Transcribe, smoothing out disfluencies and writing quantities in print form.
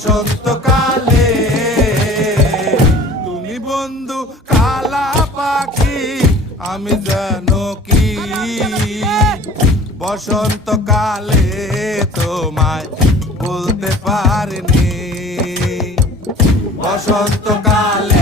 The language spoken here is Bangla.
বসন্তকালে তুমি বন্ধু কালা পাখি আমি জানো কি বসন্তকালে তোমায় বলতে পারিনি বসন্তকালে